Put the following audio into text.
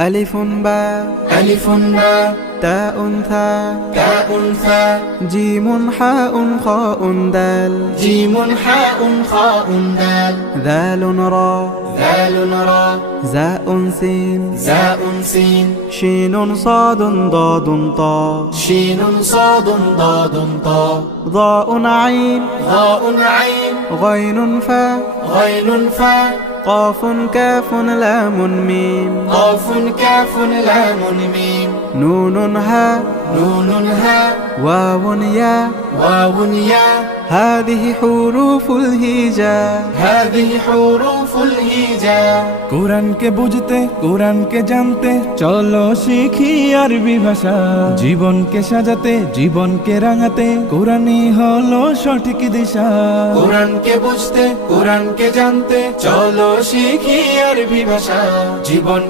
ألف باء ألف باء تاء ثاء تاء ثاء جيم حاء خاء دال جيم حاء خاء دال ذال راء ذال راء زاء سين زاء سين شين صاد ضاد طاء شين صاد ضاد طاء ضاء عين ضاء عين غين فاء غين فاء قاف كاف لام ميم قاف كاف لام ميم نون هاء نون هاء واو ياء واو ياء هذه حروف الهجاء هذه حروف الهجاء কোরআনকে বুঝতে কোরআনকে জানতে চলো শিখি আরবি ভাষা জীবনকে সাজাতে জীবনকে রাঙাতে কোরআনই হলো সঠিক দিশা কোরআনকে বুঝতে কোরআনকে জানতে চলো শিখি আরবি ভাষা জীবন